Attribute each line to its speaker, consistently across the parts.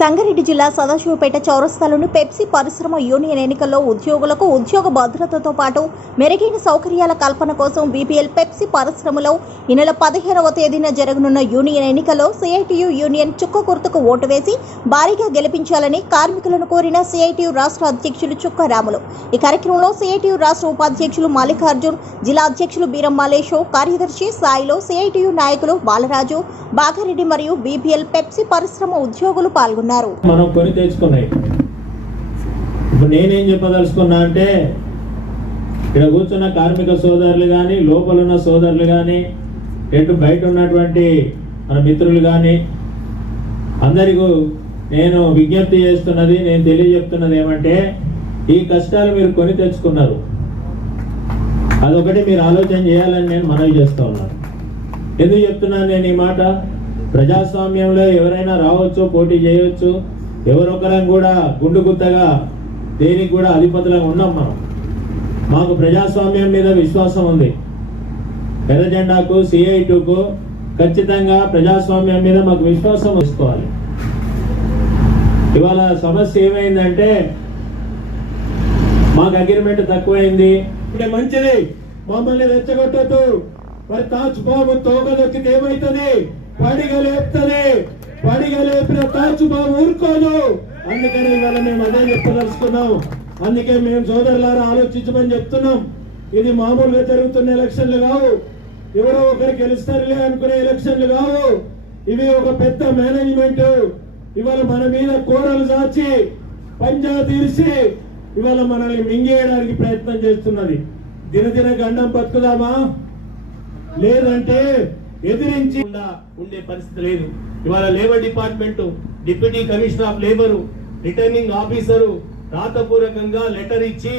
Speaker 1: సంగారెడ్డి జిల్లా సదాశివపేట చౌరస్తాలోని పెప్సీ పరిశ్రమ యూనియన్ ఎన్నికల్లో ఉద్యోగులకు ఉద్యోగ భద్రతతో పాటు మెరుగైన సౌకర్యాల కల్పన కోసం బీపీఎల్ పెప్సీ పరిశ్రమలో ఈ నెల పదిహేనవ తేదీన జరగనున్న యూనియన్ ఎన్నికల్లో సిఐటియు యూనియన్ చుక్క గుర్తుకు ఓటు వేసి భారీగా గెలిపించాలని కార్మికులను కోరిన సిఐటియు రాష్ట్ర అధ్యక్షులు చుక్క రాములు. ఈ కార్యక్రమంలో సిఐటియు రాష్ట్ర ఉపాధ్యక్షులు మల్లికార్జున్ జిల్లా అధ్యక్షులు బీరం మలేషో కార్యదర్శి సాయిలో సిఐటియు నాయకులు బాలరాజు బాగారెడ్డి మరియు బీపీఎల్ పెప్సీ పరిశ్రమ ఉద్యోగులు పాల్గొన్నారు.
Speaker 2: మనం కొని తెచ్చుకున్నాయి. ఇప్పుడు నేనేం చెప్పదలుచుకున్నా అంటే ఇక్కడ కూర్చున్న కార్మిక సోదరులు కానీ లోపల ఉన్న సోదరులు కానీ ఎటు బయట ఉన్నటువంటి మన మిత్రులు కానీ అందరికీ నేను విజ్ఞప్తి చేస్తున్నది నేను తెలియజెప్తున్నది ఏమంటే ఈ కష్టాలు మీరు కొని తెచ్చుకున్నారు. అదొకటి మీరు ఆలోచన చేయాలని నేను మనవి చేస్తూ ఉన్నాను. ఎందుకు చెప్తున్నాను నేను ఈ మాట? ప్రజాస్వామ్యంలో ఎవరైనా రావచ్చు పోటీ చేయవచ్చు ఎవరొకరం కూడా గుండు గుత్తగా దేనికి కూడా అధిపతులుగా ఉన్నాం మనం. మాకు ప్రజాస్వామ్యం మీద విశ్వాసం ఉంది. ఎర్రజెండాకు సిఐ టూకు ఖచ్చితంగా ప్రజాస్వామ్యం మీద మాకు విశ్వాసం తీసుకోవాలి ఇవాళ సమస్య ఏమైందంటే మాకు అగ్రిమెంట్ తక్కువైంది. మంచిది. మమ్మల్ని రెచ్చగొట్టద్దు. మరి తాచు బాబు తోగలొక్కితే పడిగలేపుతుంది పడిగలేపిన తాచుబాబు ఊరుకోదు అందుకని ఇవాళ మేము అదే చెప్పదలుచుకున్నాం. అందుకే మేము సోదరులారా ఆలోచించమని చెప్తున్నాం. ఇది మామూలుగా జరుగుతున్న ఎలక్షన్లు కావు. ఎవరో ఒకరు గెలుస్తారులే అనుకునే ఎలక్షన్లు కావు. ఇవి ఒక పెద్ద మేనేజ్మెంట్. ఇవాళ మన మీద కోరలు దాచి పంజా తీర్చి ఇవాళ మనల్ని మింగేయడానికి ప్రయత్నం చేస్తున్నది. దినదిన గండం బతుకుదామా? లేదంటే ఎదిరించి ఉండే పరిస్థితి లేదు. ఇవాళ labour department deputy commissioner of labour returning officer రాతపూర్వకంగా లెటర్ ఇచ్చి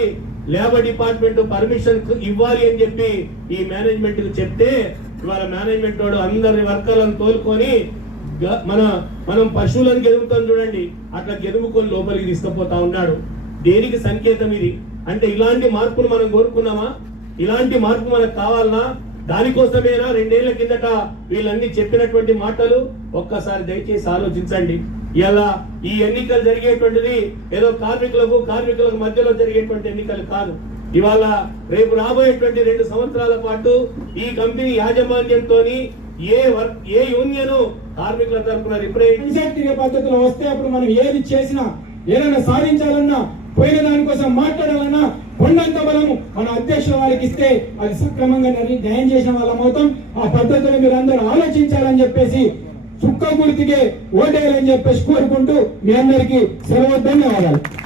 Speaker 2: లేబర్ డిపార్ట్మెంట్ పర్మిషన్ ఇవ్వాలి అని చెప్పి ఈ మేనేజ్మెంట్ చెప్తే ఇవాళ మేనేజ్మెంట్ వాడు అందరి వర్కర్లను తోలుకొని మన మనం పశువులను గెలుపుతాం చూడండి. అట్లా గెలుపుకొని లోపలికి తీసుకుపోతా ఉన్నాడు. దేనికి సంకేతం ఇది? అంటే ఇలాంటి మార్పులు మనం కోరుకున్నామా? ఇలాంటి మార్పు మనకు కావాలన్నా దానికోసమేనా రెండేళ్ళ కిందట వీళ్ళన్ని చెప్పినటువంటి మాటలు? ఒక్కసారి దయచేసి ఆలోచించండి. ఇలా ఈ ఎన్నికలు జరిగేటువంటిది ఏదో కార్మికులకు కార్మికులకు మధ్యలో జరిగేటువంటి ఎన్నికలు కాదు. ఇవాళ రేపు రాబోయేటువంటి రెండు సంవత్సరాల పాటు ఈ కంపెనీ యాజమాన్యంతో ఏ వర్క్ ఏ యూనియన్ కార్మికుల తరఫున రిప్రజెంట్
Speaker 3: ఇన్సెంటివ్ పద్ధతిలో వస్తే అప్పుడు మనం ఏది చేసినా ఏదైనా సాధించాలన్నా పోయిన దానికోసం మాట్లాడాలన్నా కొండంత బలము మన అధ్యక్షుల వారికి ఇస్తే అది సక్రమంగా న్యాయం చేసిన వాళ్ళం అవుతాం ఆ పద్ధతిలో మీరు అందరూ ఆలోచించాలని చెప్పేసి చుక్క గుర్తికే ఓటేయాలని చెప్పేసి కోరుకుంటూ మీ అందరికీ సెలవు ధన్యవాదాలు.